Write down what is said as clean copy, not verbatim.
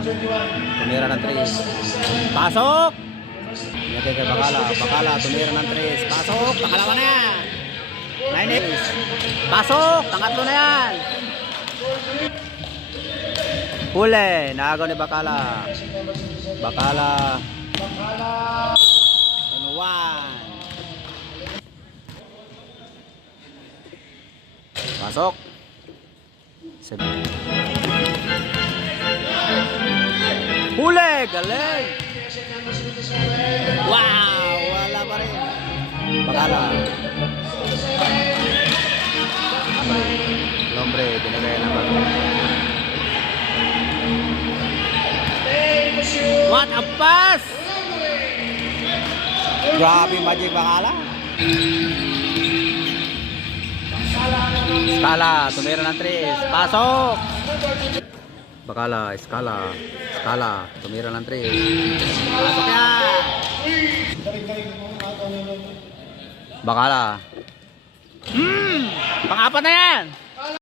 tumira ng 3. Pasok! Nilagay kay Bakala. Bakala, tumira ng 3. Pasok! Pakalawa na yan! 9-8. Pasok! Pangatlo na yan! Huli! Naagaw ni Bakala. Bakala. And 1. Pasok! 7. Huli! Galing! Wow! Wala pa rin. Bakala. Lombre, binigay na ba? What a pass! Grabe magic Bakala. Skala, tumira ng 3. Pasok! Bakala, Skala. Skala, tumira ng 3. Pasok yan! Bakala. Pang-apat na yan!